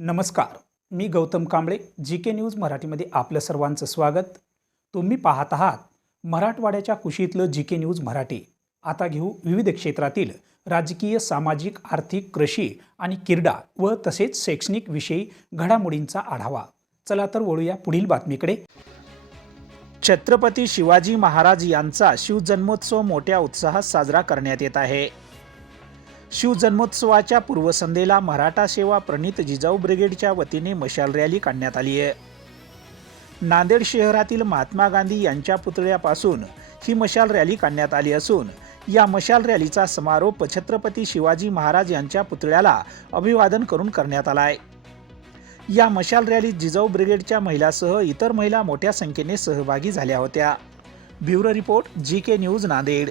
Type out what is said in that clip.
नमस्कार मी Gautam Kamble G K news मराठीमध्ये आपलं सर्वांचं स्वागत. तुम्ही पाहत आहात मराठवाड्याच्या कुशीतलं जी के न्यूज मराठी. आता घेऊ विविध क्षेत्रातील राजकीय सामाजिक आर्थिक कृषी आणि क्रीडा व तसेच शैक्षणिक विषयी घडामोडींचा आढावा. चला तर वळूया पुढील बातमीकडे. छत्रपती शिवाजी महाराज यांचा शिवजन्मोत्सव मोठ्या उत्साहात साजरा करण्यात येत आहे. शिवजन्मोत्सवाच्या पूर्वसंध्येला मराठा सेवा प्रणित जिजाऊ ब्रिगेडच्या वतीने मशाल रॅली काढण्यात आली आहे. नांदेड शहरातील महात्मा गांधी यांच्या पुतळ्यापासून ही मशाल रॅली काढण्यात आली असून या मशाल रॅलीचा समारोप छत्रपती शिवाजी महाराज यांच्या पुतळ्याला अभिवादन करून करण्यात आला आहे. या मशाल रॅलीत जिजाऊ ब्रिगेडच्या महिलासह इतर महिला मोठ्या संख्येने सहभागी झाल्या होत्या. Bureau report G K news Nanded.